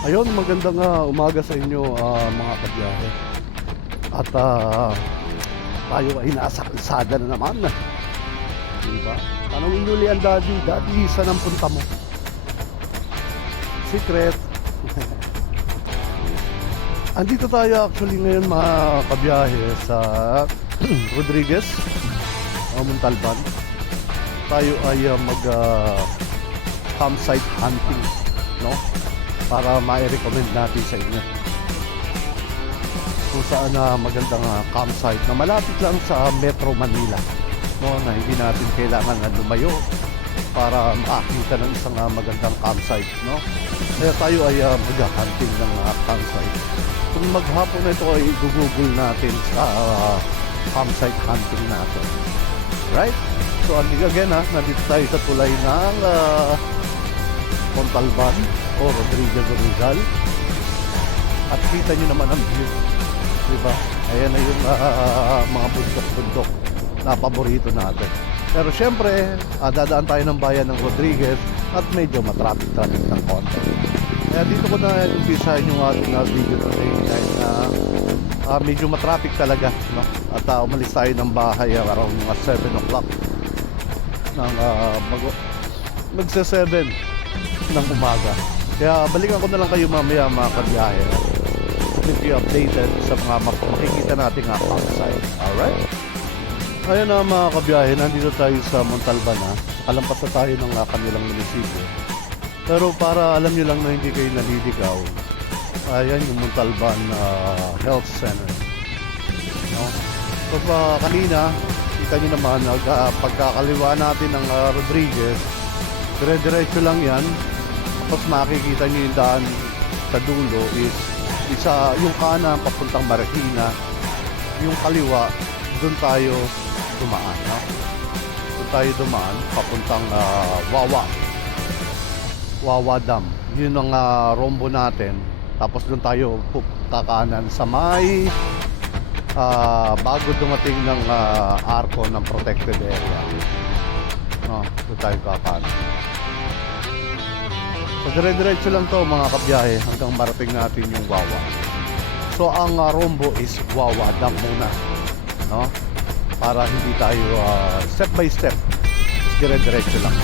Ayun, magandang umaga sa inyo mga kabiyahe. At tayo ay nasa kalsada na naman. Diba? Tanongin nyo li ang daddy, daddy, saan ang punta mo? Secret. Andito tayo actually ngayon mga kabiyahe sa Rodriguez, Montalban. Tayo ay mag campsite hunting, no? Para ma-recommend natin sa inyo kung saan magandang campsite na malapit lang sa Metro Manila, no? Na hindi natin kailangan na lumayo para makakita ng isang magandang campsite, no? Kaya tayo ay mag-hunting ng campsite. Kung maghapon na ito ay i-google natin sa campsite hunting natin, right? So again nandito tayo sa tulay ng Montalban o Rodriguez Rizal. At kita nyo naman ang view, diba? Ayan na yung mga bundok-bundok na paborito natin. Pero syempre, dadaan tayo ng bayan ng Rodriguez at medyo matraffic-traffic ng konti. Kaya dito ko na umpisahan yung ating video today na medyo matraffic talaga, no? At umalis tayo ng bahay around mga 7 o'clock ng magsa-7 ng umaga. Kaya balikan ko na lang kayo mamaya mga kabiyahe to keep you updated sa mga makikita nating campsite. Alright? Ayun na mga kabiyahe, nandito tayo sa Montalban na. Nakalampas na tayo ng kanilang munisipyo. Pero para alam nyo lang na hindi kayo naliligaw, ayan yung Montalban Health Center, no? So kanina kita nyo naman pagkakaliwa natin ng Rodriguez, dire-diretso lang yan. Tapos makikita nyo yung daan sa dulo is isa yung kanan papuntang Marikina, yung kaliwa doon tayo dumaan, no? Doon tayo dumaan papuntang Wawa Dam. Yun ang rombo natin. Tapos doon tayo kakanan sa may bago dumating ng arko ng protected area, no? Doon tayo kakanan. So dire-diretso lang to mga kabiyahe hanggang marating natin yung Wawa. So ang rombo is Wawa Dam muna, no? Para hindi tayo step by step, dire-diretso lang.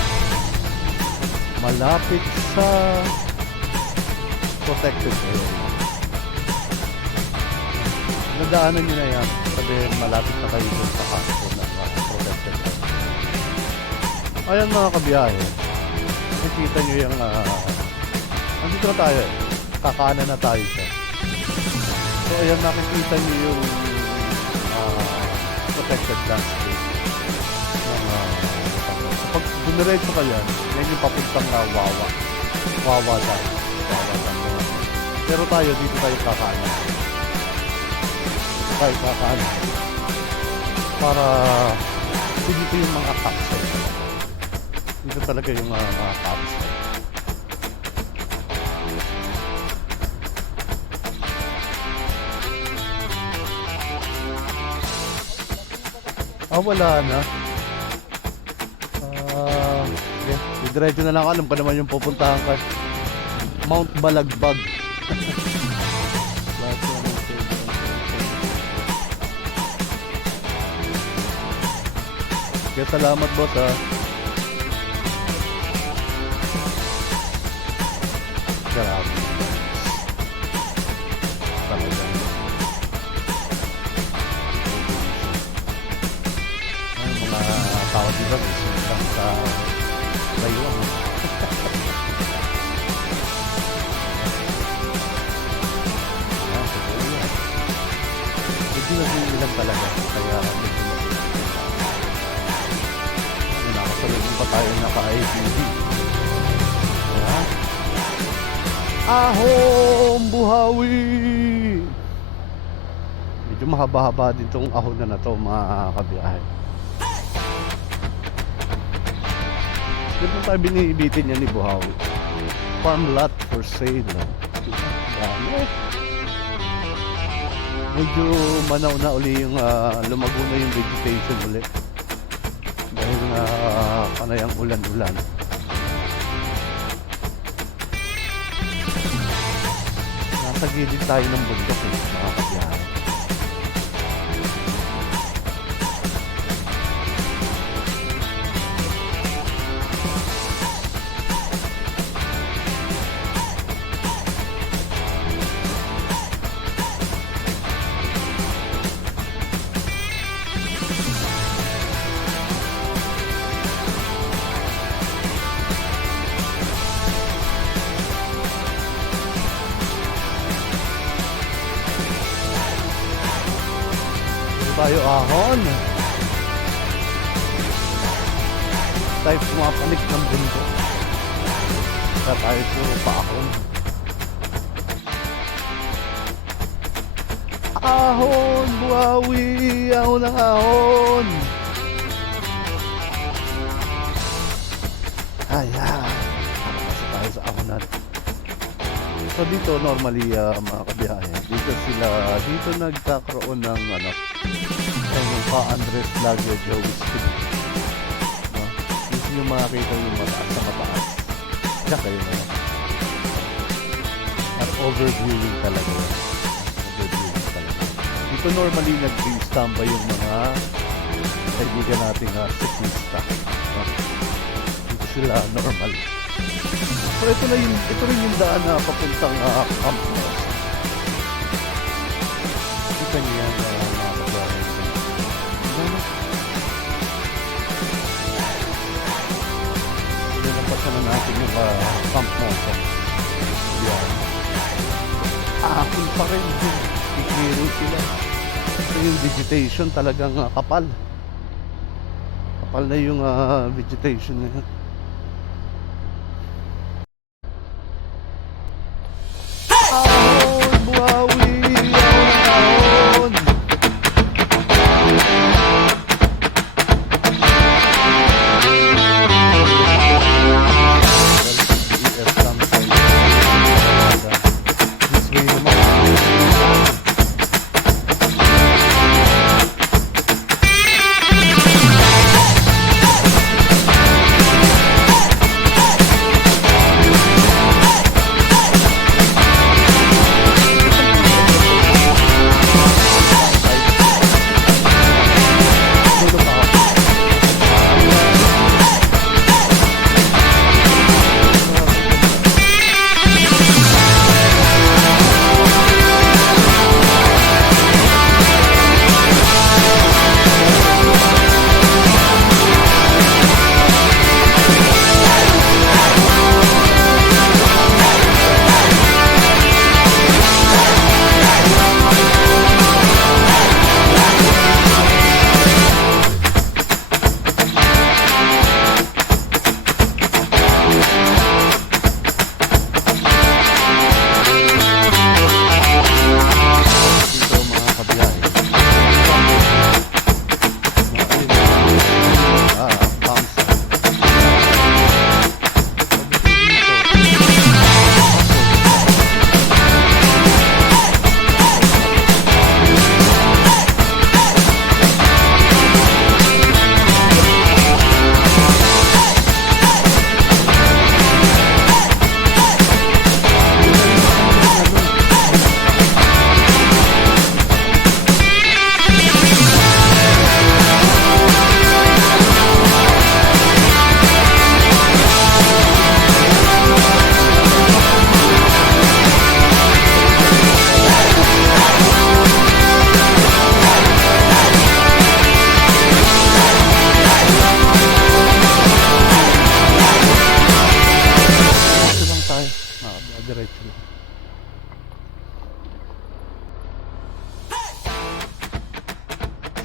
Malapit sa protected area. Nadaanan nyo na yan. Sabihin malapit na kayo sa arko ng protected area. Ayan mga kabiyahe, nakikita nyo yung andito na tayo, kakanan na tayo siya. So ayan, nakikita nyo yung protected landscape ng so, pag dumiretso ka yan yung papuntang Wawa Dam. Pero tayo dito tayo kakanan para dito yung mga campsite. Dito talaga yung mga campsite. Wala na. Okay. Diretso na lang. Alam pa naman yung pupuntahan ka. Mount Balagbag. Okay, salamat boss ha. Grabe. Talagang mga tao dito lang sa layuan. Medyo naging talaga. Kaya medyo nakasalubong pa tayo naka-IPV. Ahom Buhawi! Medyo mahaba-haba din tong ahon na to mga kabiyahe. Dito tayo binibitin yan ni Buhawi. Farm lot for sale. Dami. Medyo manaw na uli yung lumago na yung vegetation uli. Dahil panay ang ulan-ulan. Nasa gilid tayo ng bundok eh, mga kabiyahe. Tayo ahon. Tayo pumapanik ng bundok. Kaya tayo puro paahon. Ahon, buhawi, ahon ng ahon. Ayan. Nakapasa tayo sa ahonan. So dito normally mga kabiyahe, dito nagkakaroon ng yung pa-undress luggage o whiskey. No? Gusto nyo makakita yung mataas sa mataas. Diyan kayo na. At overviewing talaga. Overviewing talaga. Dito normally nag-standby yung mga kaibigan nating siklista. No? Dito sila normal. So ito rin yung daan na papuntang Camp Moss. Kita niyo yan mga kabayan. Nilampasan na natin yung Camp Moss. Yan. Akin pa rin din. I-clearing sila. Ito yung vegetation talagang kapal. Kapal na yung vegetation na yan. Ahon, buhawi, ahon, ahon. This way naman. Diretso lang.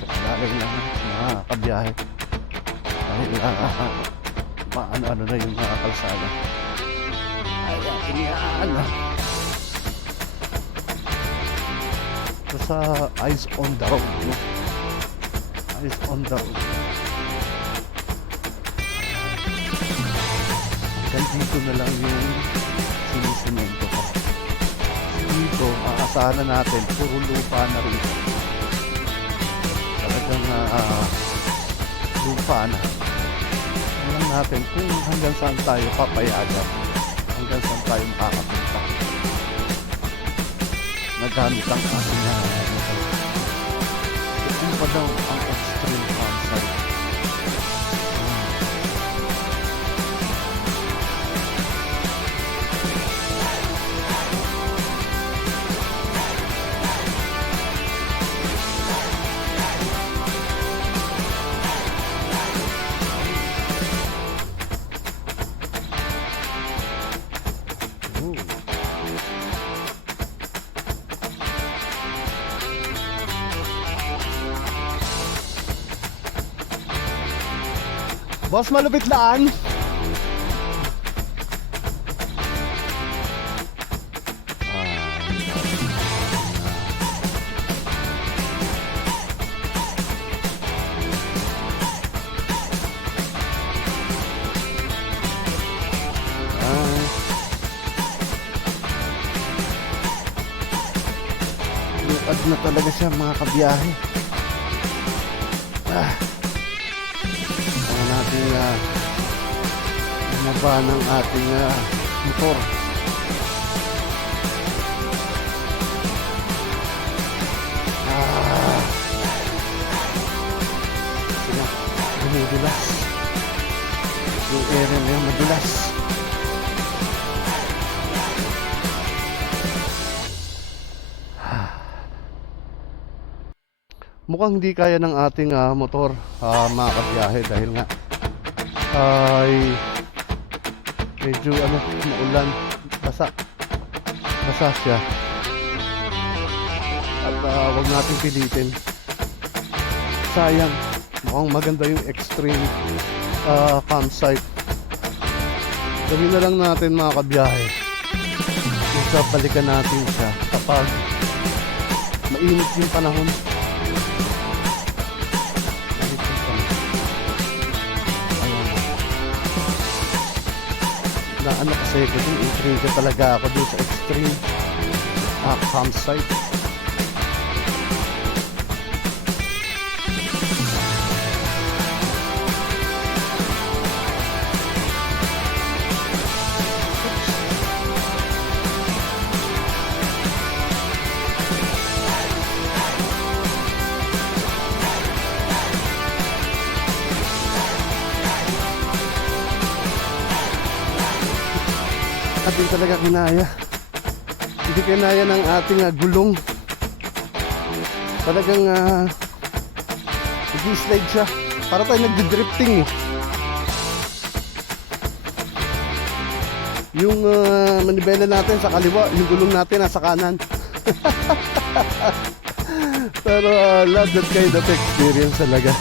Lalim lang mga kabiyahe. Dahil maano-ano na yung mga kalsada. Ayan, iniyaan na. So, sa eyes on the road, no? Eyes on the road. Hanggang dito na lang yung sinisemento ko. Dito, aasahan na natin, puro lupa na rin. Talagang lupa na. Alam natin kung hanggang saan tayo papayagan, hanggang saan tayo makakapunta. magamit ang ating kung pa daw ang extreme campsite. Boss, malupit laan. Lupad na talaga siya mga kabiyahe. Nating bumaba ng ating motor. Sila bumudulas yung area na yung madulas. Mukhang hindi kaya ng ating motor mga kabiyahe dahil nga ay medyo maulan, basa siya at wag natin pilitin, sayang. Mukhang maganda yung extreme campsite. Gawin na lang natin mga kabiyahe, balikan natin siya kapag mainit yung panahon. Na kasi intriga talaga ako dun sa extreme campsite. At hindi talaga kinaya. Hindi kinaya ng ating gulong. Talagang nag-slide siya. Para tayo nagdi-drifting eh. Yung manibela natin sa kaliwa, yung gulong natin nasa kanan. Pero love that kind of experience talaga.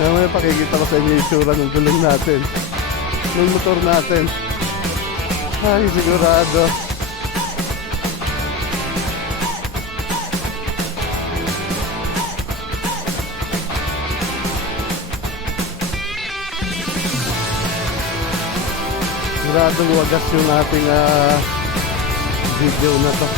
May pakikita ko sa inyo yung itsura ng gulong natin, ng motor natin. Ay, sigurado. Siguradong wagas yung ating video na to.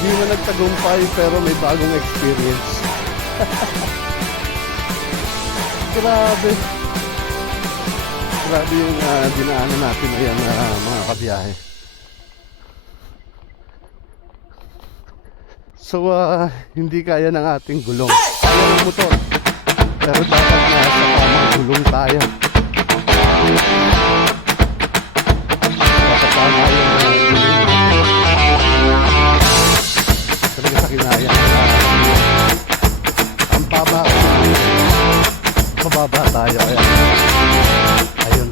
Hindi na nagtagumpay pero may bagong experience. Grabe. Grabe yung dinaanan natin ayan mga kabiyahe. So hindi kaya ng ating gulong. Kaya ng motor. Pero dapat nasa tamang gulong tayo. Dapat tama yung gulong natin. Talaga sa kinaya. Ang baba. Mababa tayo. Ayan. Ayun.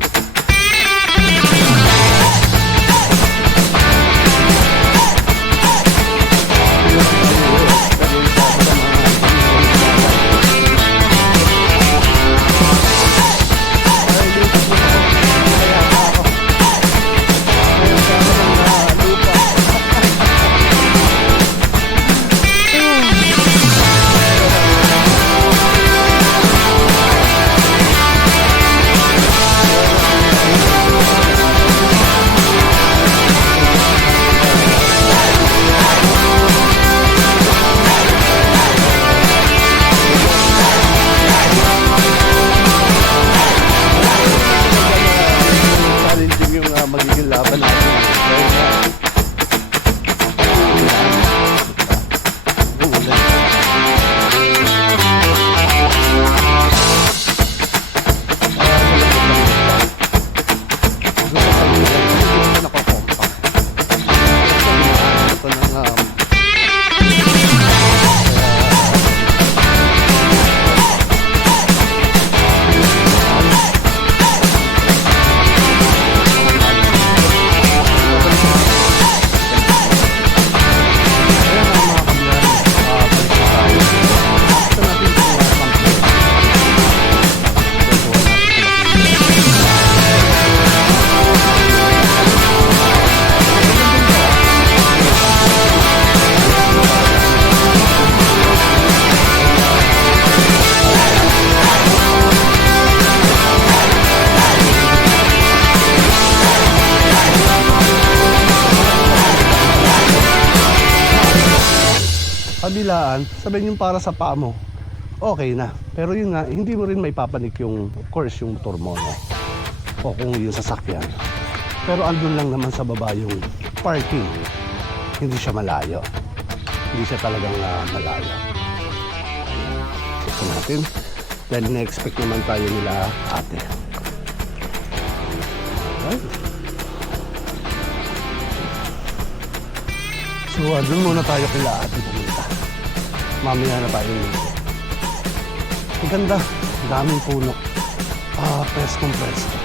kabilaan, sabihin yung para sa paa mo, okay na. Pero yun nga, hindi mo rin may papanik yung, of course, yung motor mo, no? O kung yung sasakyan. Pero andun lang naman sa baba yung parking. Hindi siya malayo. Hindi siya talagang malayo. Check natin. Dahil na-expect naman tayo nila ate. Alright. So, doon muna tayo kila ate pumunta. Mamaya na tayo dito. Ang ganda. Daming puno. Preskong presko.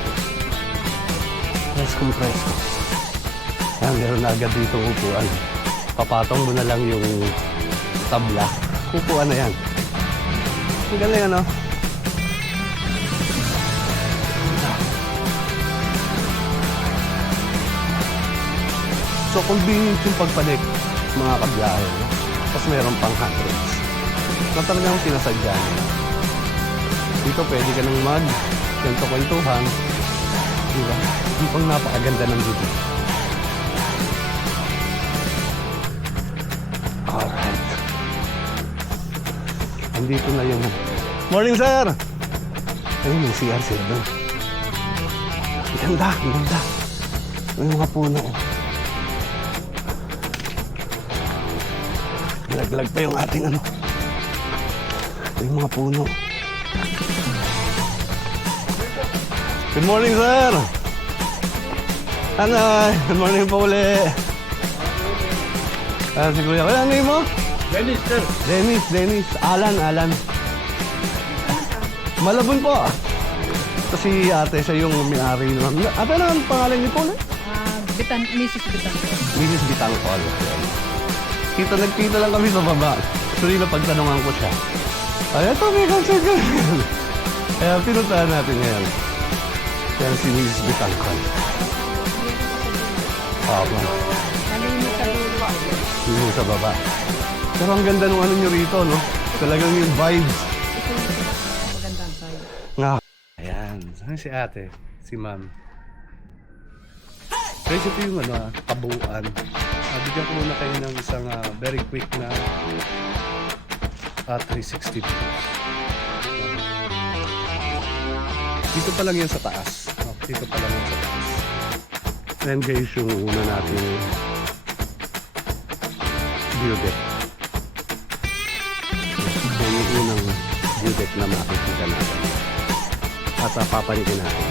Preskong presko. Yan, meron na agad dito upuan. Papatong mo na lang yung tabla. Upuan na yan. Ang galing ano? So convenient yung pagpanik mga kabiyahe. No? Tapos meron pang hundreds na talagang pinasadya nila. Dito pwede ka nang kwentuhan. Diba? Yung pang napakaganda ng dito. Alright. Andito na yung... Morning, sir! Ayun yung CR sir doon. Ang ganda, ang ganda. May mga puno. Laglag pa yung ating ano. Ito yung mga puno. Good morning, sir! Anay! Good morning po uli. Si Kuya. Kaya ano mo? Dennis, sir. Dennis. Alan. Malabon po. Ito si ate, siya yung may-ari naman. Ate, ano ang pangalan niyo po ulit? Mrs. Bitangkol. Mrs. Bitangkol. Nagkita lang kami sa baba. Actually, napagtanungan ko siya. Ay, ito, may concert ka. Kaya pinuntahan natin ngayon. Kaya si Mrs. Bitangkol. Malinis sa lulo. Yung sa baba. Pero ang ganda nung ano nyo rito, no? Talagang yung vibes. Ito yung magandang side. Nga. Ayan. Saan si ate? Si ma'am. Guys, ito yung kabuuan. Bigyan ko muna kayo ng isang very quick na 360 views. Dito pa lang yan sa taas. Dito pa lang yan sa taas. Then guys, yung una natin view deck. Yan yung unang view deck na makikita natin. At papanikin natin.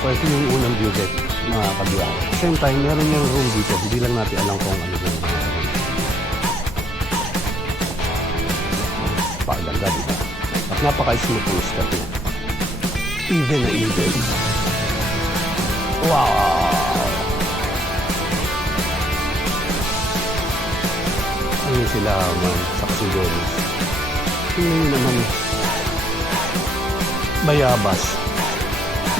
So ito yung unang view deck mga kabiyahe. Same time, meron yung room dito. Hindi lang natin alam kung ano yung paganda, diba? At napaka-smooth yung step niya. Even na even. Wow! Ano sila man, saksi Dennis. Tingnan naman. Bayabas.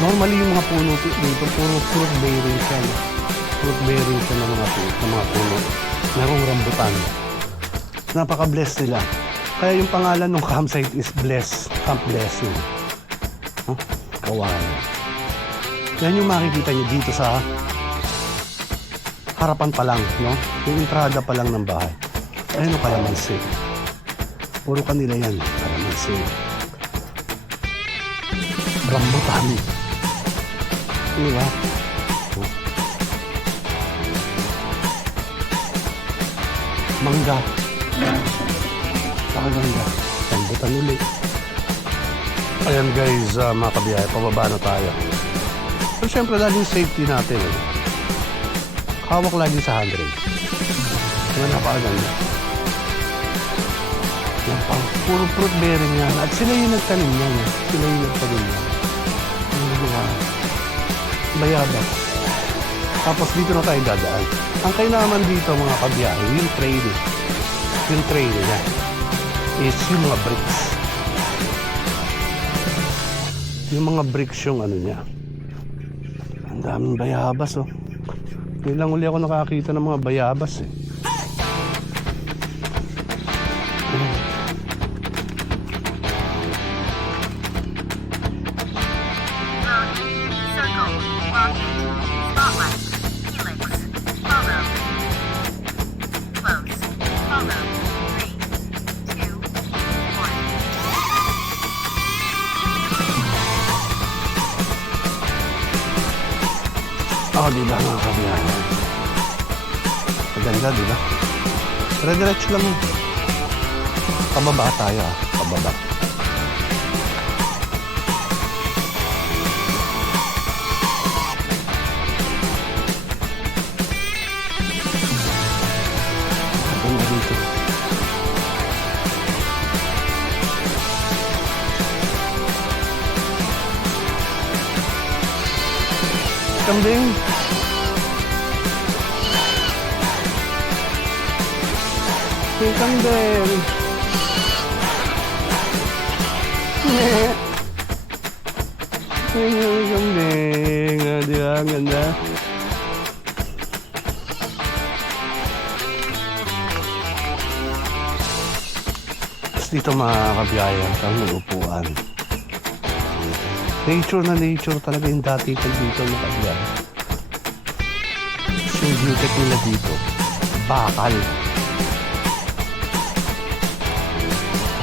Normally yung mga puno dito, puro fruit bearing siya. Fruit bearing siya ng mga puno. Merong rambutan. Napaka-bless nila. Kaya yung pangalan ng campsite is Bless. Camp Blessing. Kawan. Yan yung makikita nyo dito sa harapan pa lang, no? Yung entrada pa lang ng bahay. Ayun yung kalamansi. Puro kanila yan, kalamansi. Rambutan. Diba? Mangga. Pakaganda. Rambutan ulit. Ayan guys, mga kabiyahe, pababa na tayo. Pero syempre, laging safety natin. Hawak lagi sa handrail. Yan, napakaganda. Yan pa, puro fruit bearing yan. At sila yung nagtanim yan. Sila yung nagtanim yan. Yung mga bayabas. Tapos dito na tayo dadaan. Ang kainaman dito mga kabiyahe, yung trail. Yung trail niya is yung mga bricks. Yung mga bricks yung ano niya. Ang daming bayabas, oh. Ngayon lang uli ako nakakita ng mga bayabas, eh. Circle, rocket, spotlight, helix, follow, close. di ba mga kabiyahe? Maganda, di ba? Dire-diretso lang yun. Pababa tayo pababa. Maganda dito. Kambing. Kambing. Kambing. Di ba? Ang ganda. Tapos dito mga kabiyayan, may upuan. Nature na nature talaga yung dati ko dito mga kabiyayan. Tapos yung view deck nila dito, bakal.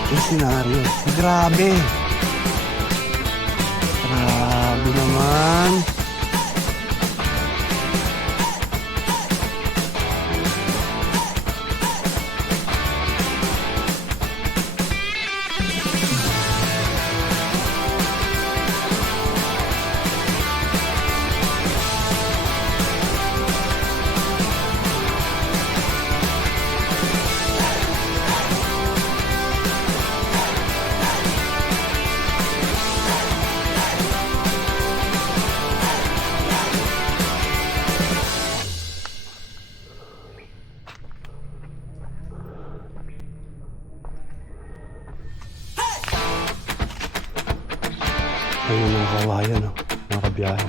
Yung senaryo, grabe. Grabe naman. Ayun mga kawayan, mga kabiyahe.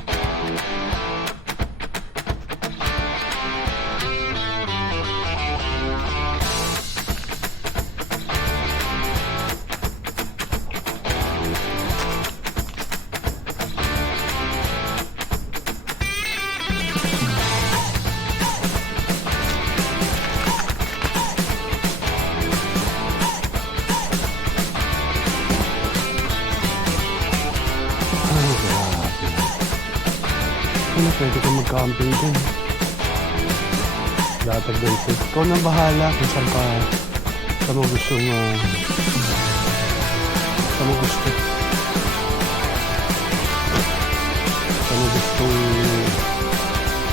Ano, pwede ka mag-camping dyan. Latag dito. Ikaw na bahala kung saan ka mo gustong saan mo gustong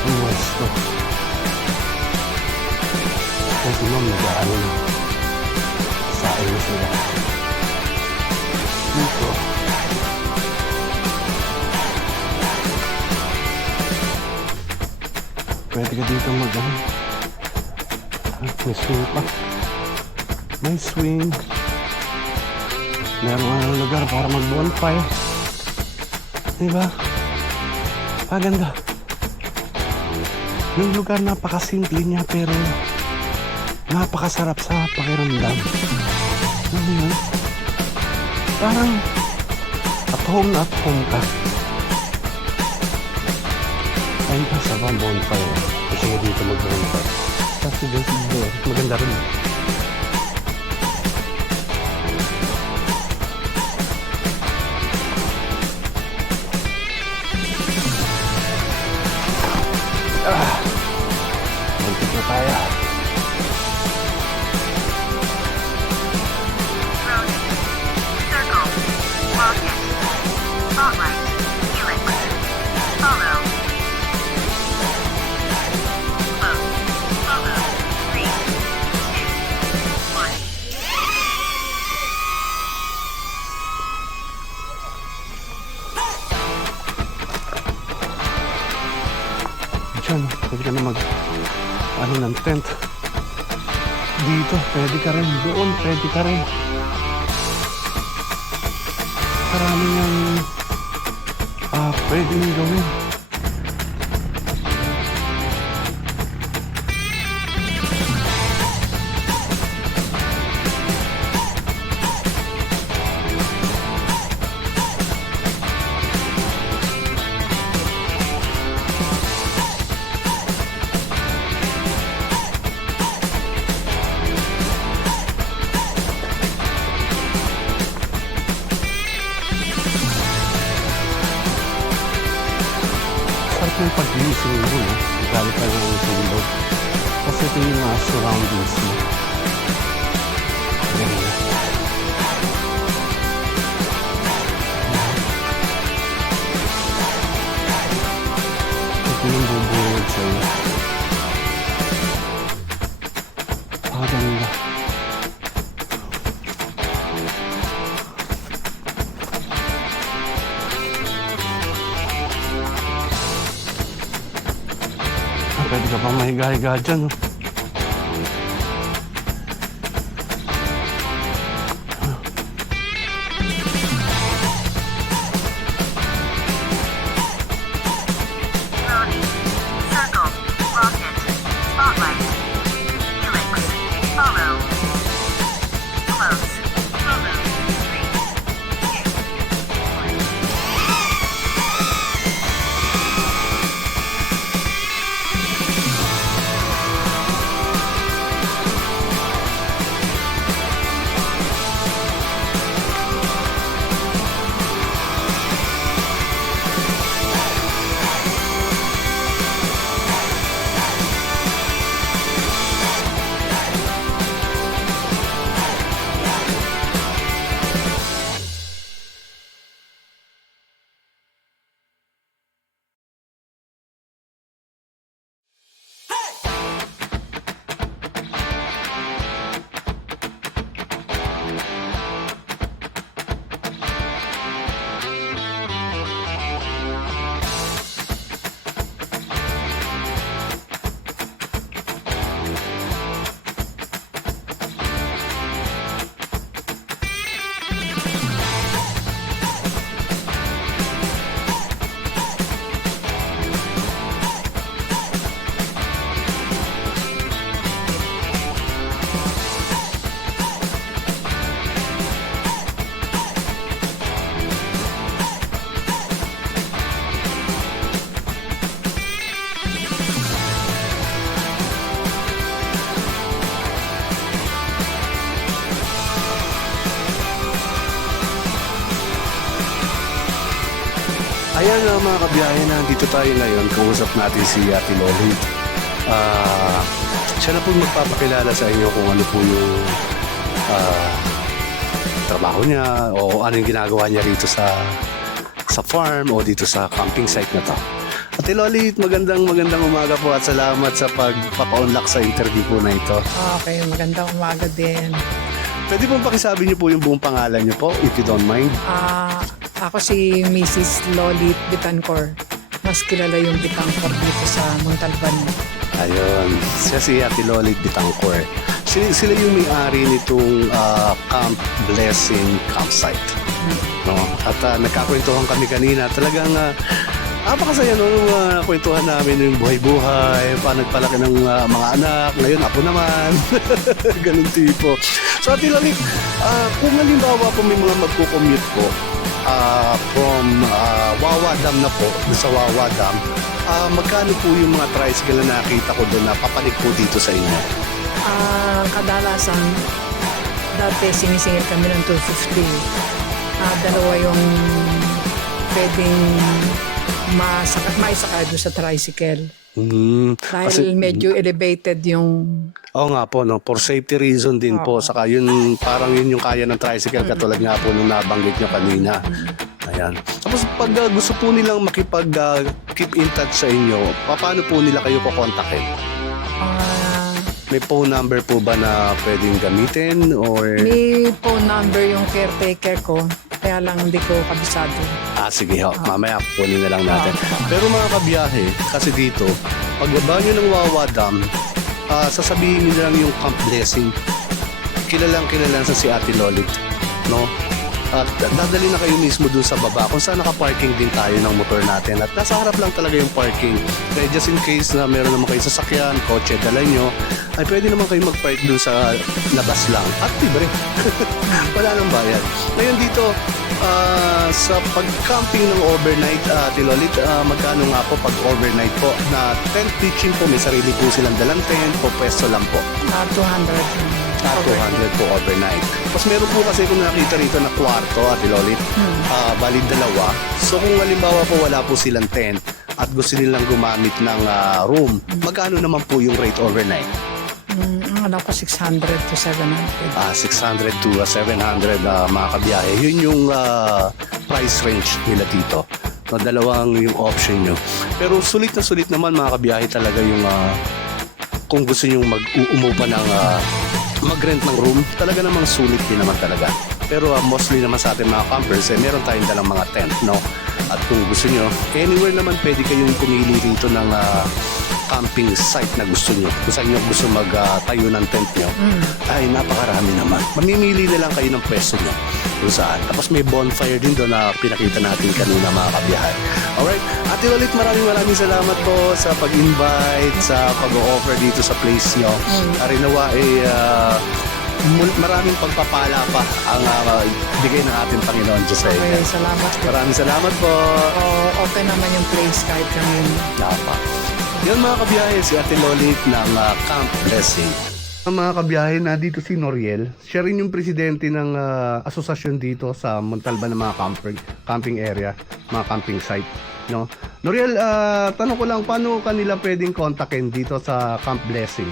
umwesto. Kasi ma'am, nag-aano na sa iyo sila dito. Pwede ka dito mag-ano. May swing pa. May swing. Meron lugar para mag-bonfire. Diba? Paganda. Yung lugar napakasimple niya pero napakasarap sa pakiramdam. Ano yun? Parang at home ka. Ayun pa sa bonfire. Gusto mo dito mag-bonfire. Tapos dito, maganda rin. Magpit na tayo. Circle, rocket, spotlight, helix, follow. Diyan, pwede ka na ng tent. Dito, pwede ka rin. Doon, pwede ka rin. Maraming yung pwede nang gawin. ng pag-leasing mo, no? Galit pa ng tundog. Kasi ito yung mga surroundings mo. Ganda. Ito yung bubuhod sa'yo. Ganda. Pwede ka pang mahiga-higa dyan, no? Slowly. Circle. Rocket. Spotlight. Helix. Follow. Close. Follow. 3, 2, 1. Ayan mga kabiyahe, nandito tayo ngayon. Kausap natin si Ate Loli. Siya na po magpapakilala sa inyo kung ano po yung trabaho niya o ano yung ginagawa niya rito sa farm o dito sa camping site na to. Ate Loli, magandang umaga po at salamat sa pagpapa-unlock sa interview po na ito. Okay, magandang umaga din. Pwede po pakisabi niyo po yung buong pangalan niyo po, if you don't mind. Ako si Mrs. Lolit Bitancor. Mas kilala yung Bitancor dito sa Montalban. Ayun, siya si Ate Loli Bitancor. Sila yung may-ari nitong Camp Blessing campsite. No? At nagkakwentuhan kami kanina. Talagang napakasaya nung kwentuhan namin yung buhay-buhay, paano nagpalaki ng mga anak. Ngayon, apo naman. Ganun tipo. So, Ate Loli, kung halimbawa po may mga magkukommute po from Wawa Dam na po, sa Wawa Dam, magkano po yung mga tricycle na nakita ko doon na papanik po dito sa inyo? Kadalasan, dati sinisingil kami ng 250. Dalawa yung pwedeng maisakay doon sa tricycle. Dahil medyo elevated yung... Oo nga po, no? For safety reason din po. Saka yun, parang yun yung kaya ng tricycle katulad nga po nung nabanggit nyo kanina. Ayan. Tapos pag gusto po nilang keep in touch sa inyo, paano po nila kayo kukontakin? May phone number po ba na pwedeng gamitin? Or... May phone number yung caretaker ko, kaya lang hindi ko kabisado. Sige ho, mamaya kunin na lang natin. Pero mga kabiyahe, kasi dito, pagbaba nyo ng Wawa Dam, sasabihin nyo lang yung Camp Blessing. Kilalang sa si Ate Lolit, no? At dadali na kayo mismo dun sa baba kung saan naka-parking din tayo ng motor natin. At nasa harap lang talaga yung parking. Kaya just in case na meron naman kayo sasakyan, kotse, dala nyo, ay pwede naman kayo mag-park dun sa labas lang. At libre. Wala nang bayad. Ngayon dito, sa pag-camping ng overnight, Lolit, magkano nga po pag overnight po? Na tent pitching po, may sarili po silang dalang tent po, pwesto lang po. 200. 200 po overnight. Tapos meron po kasi kung nakita rito na kwarto, Ate Lolit, bali dalawa. So kung halimbawa po wala po silang tent, at gusto nilang gumamit ng room, magkano naman po yung rate overnight? Ang ano ko, 600 to 700. 600 to 700 mga kabiyahe. Yun yung price range nila dito. No, dalawang yung option nyo. Pero sulit na sulit naman mga kabiyahe talaga yung kung gusto nyo umupa ng mag-rent ng room, talaga namang sulit din naman talaga. Pero mostly naman sa ating mga campers, meron tayong dalang mga tent, no? At kung gusto nyo, anywhere naman pwede kayong pumili dito ng camping site na gusto nyo. Kung saan nyo gusto magtayo ng tent nyo, ay napakarami naman. Mamimili na lang kayo ng pwesto nyo kung saan. Tapos may bonfire din doon na pinakita natin kanina mga kabiyahe. Alright, Ate Lolit, maraming salamat po sa pag-invite, sa pag-offer dito sa place nyo. Arinawa maraming pagpapala pa ang bigay ng ating Panginoon Diyos sa inyo. Okay, salamat po. Maraming salamat po. Open naman yung place kahit kami. Napa. Yun mga kabiyahe, si Ate Lolit ng Camp Blessing. Mga kabiyahe, na dito si Noriel. Siya rin yung presidente ng asosasyon dito sa Montalban ng mga camping area, mga camping site. No? Noriel, tanong ko lang, paano kanila pwedeng kontakin dito sa Camp Blessing?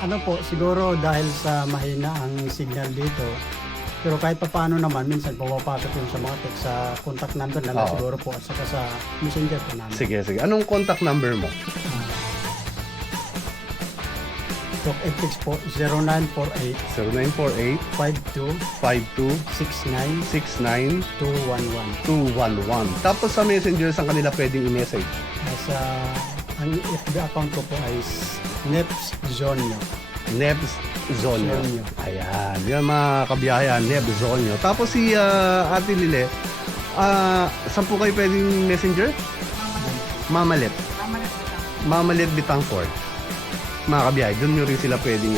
Ano po, siguro dahil sa mahina ang signal dito, pero kahit pa paano naman, minsan pumapasok yun sa mga text sa contact number na lang Oo. siguro po at saka sa messenger po namin. Sige. Anong contact number mo? Talk and text po 0948 0948 52 52 69 69 211. 211. Tapos sa messenger, saan kanila pwedeng i-message? Sa ang FB account ko po ay Neps Zonyo. Nebs Zonyo. Zonyo. Ayan, yan mga kabiyayan, Nebs Zonyo. Tapos si Ate Lile, saan po kayo pwedeng messenger? Mamalit. Mamalit Bitangkor. Mga kabiyahe, doon nyo rin sila pwedeng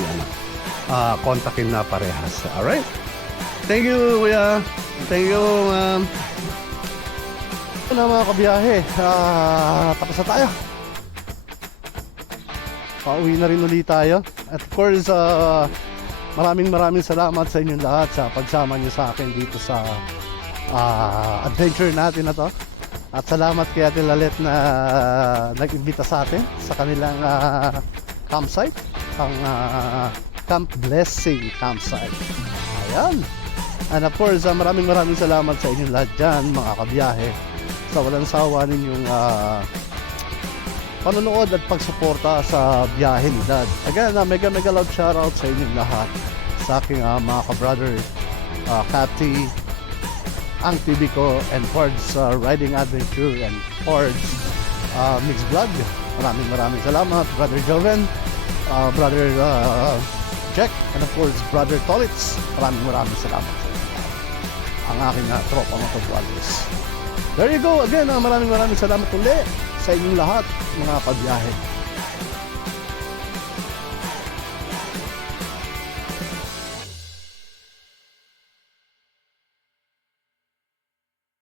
kontakin na parehas. Alright? Thank you, kuya. Thank you, ma'am. Ito na mga kabiyahe, tapos na tayo. Pauwi na rin ulit tayo. At of course, maraming salamat sa inyong lahat sa pagsama nyo sa akin dito sa adventure natin na to. At salamat kay Ate Lalet na nag-imbita sa atin sa kanilang campsite, ang Camp Blessing campsite. Ayan. And of course, maraming salamat sa inyong lahat dyan, mga kabiyahe, sa walang sawa ninyong panonood at pagsuporta sa biyahe ni Dad. Again, mega loud shoutout sa inyong lahat, sa aking mga ka-brother, Cathy, ang TV ko, and Ford's Riding Adventure, and Ford's Mixed Vlog. Maraming salamat, Brother Joven, Brother Jack, and of course, Brother Tolitz. Maraming salamat sa inyo. Ang aking tropa motovloggers. There you go. Again, maraming salamat ulit sa inyong lahat, mga kabiyahe.